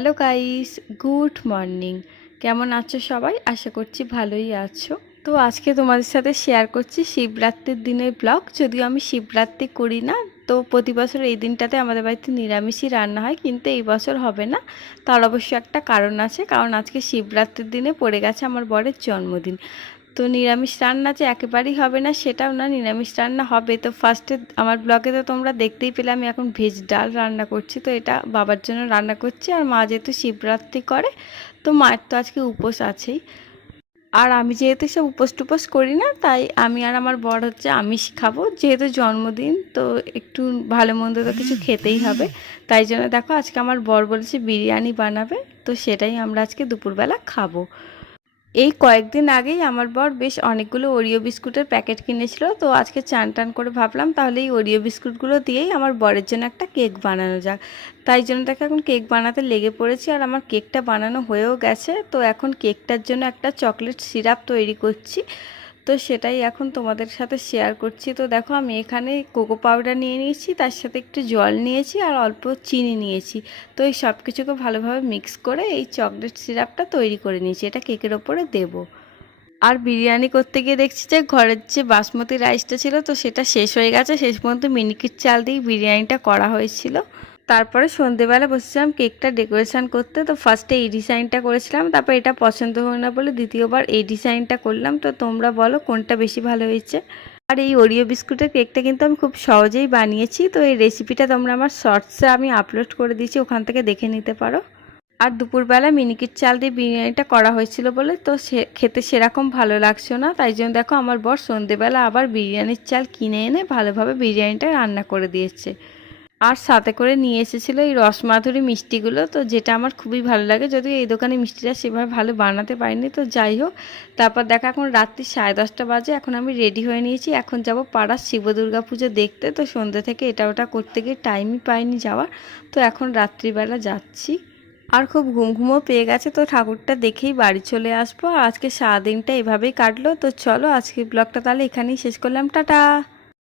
Hello guys, good morning. কেমন আছো সবাই? আশা করছি ভালোই আছো। তো আজকে তোমাদের সাথে শেয়ার করছি শিবরাত্রির দিনের ব্লগ। যদিও আমি শিবরাত্রি করি না, তো প্রতি বছর এই দিনটাতে আমাদের বাড়িতে নিরামিষই রান্না হয়, কিন্তু এই বছর হবে না। তার অবশ্য একটা কারণ আছে, কারণ আজকে শিবরাত্রির দিনে পড়ে গেছে আমার বরের জন্মদিন। তো নিরামিষ রান্না যে একেবারেই হবে না সেটাও না, নিরামিষ রান্না হবে। তো ফার্স্টে আমার ব্লগে তো তোমরা দেখতেই পেলে আমি এখন ভেজ ডাল রান্না করছি, তো এটা বাবার জন্য রান্না করছি। আর মা যেহেতু শিবরাত্রি করে, তো মায়ের তো আজকে উপোস আছেই। আর আমি যেহেতু সব উপোস টুপোস করি না, তাই আমি আর আমার বর হচ্ছে আমিষ খাবো, যেহেতু জন্মদিন তো একটু ভালো মন্দ তো কিছু খেতেই হবে। তাই জন্য দেখো আজকে আমার বর বলেছে বিরিয়ানি বানাবে, তো সেটাই আমরা আজকে দুপুরবেলা খাবো। এই কয়েকদিন আগেই আমার বর বেশ অনেকগুলো ওরিও বিস্কুটের প্যাকেট কিনেছিল, তো আজকে চান টান করে ভাবলাম তাহলে এই ওরিও বিস্কুটগুলো দিয়েই আমার বরের জন্য একটা কেক বানানো যাক। তাই জন্য দেখো এখন কেক বানাতে লেগে পড়েছি, আর আমার কেকটা বানানো হয়েও গেছে। তো এখন কেকটার জন্য একটা চকলেট সিরাপ তৈরি করছি, তো সেটাই এখন তোমাদের সাথে শেয়ার করছি। তো দেখো আমি এখানে কোকো পাউডার নিয়ে নিয়েছি, তার সাথে একটু জল নিয়েছি আর অল্প চিনি নিয়েছি। তো এই সব কিছুকে ভালোভাবে মিক্স করে এই চকলেট সিরাপটা তৈরি করে নিয়েছি, এটা কেকের ওপরে দেব। আর বিরিয়ানি করতে গিয়ে দেখছি যে ঘরের যে বাসমতি রাইসটা ছিল, তো সেটা শেষ হয়ে গেছে। শেষ পর্যন্ত মিনিকেট চাল দিয়ে বিরিয়ানিটা করা হয়েছিল। তারপরে সন্ধেবেলা বসেছিলাম কেকটা ডেকোরেশন করতে। তো ফার্স্টে এই ডিজাইনটা করেছিলাম, তারপর এটা পছন্দ হলো না বলে দ্বিতীয়বার এই ডিজাইনটা করলাম। তো তোমরা বলো কোনটা বেশি ভালো হয়েছে। আর এই ওরিও বিস্কুটের কেকটা কিন্তু আমি খুব সহজেই বানিয়েছি। তো এই রেসিপিটা তোমরা আমার শর্টসে আমি আপলোড করে দিয়েছি, ওখান থেকে দেখে নিতে পারো। আর দুপুরবেলা মিনিকেট চাল দিয়ে বিরিয়ানিটা করা হয়েছিল বলে তো খেতে সেরকম ভালো লাগছে না, তাই জন্য দেখো আমার বর সন্ধেবেলা আবার বিরিয়ানির চাল কিনে এনে ভালোভাবে বিরিয়ানিটা রান্না করে দিয়েছে। আর সাথে করে নিয়ে এসেছিলো এই রসমাধুরী মিষ্টিগুলো, তো যেটা আমার খুবই ভালো লাগে। যদিও এই দোকানে মিষ্টিটা সেভাবে ভালো বানাতে পারিনি, তো যাই হোক। তারপর দেখো এখন রাত্রি 10:30 বাজে, এখন আমি রেডি হয়ে নিয়েছি। এখন যাব পাড়ার শিব দুর্গা পুজো দেখতে। তো সন্ধ্যে থেকে এটা ওটা করতে গিয়ে টাইমই পাইনি যাওয়ার, তো এখন রাত্রিবেলা যাচ্ছি। আর খুব ঘুমও পেয়ে গেছে, তো ঠাকুরটা দেখেই বাড়ি চলে আসবো। আর আজকে সারাদিনটা এভাবেই কাটলো। তো চলো আজকের ব্লগটা তাহলে এখানেই শেষ করলাম, টাটা।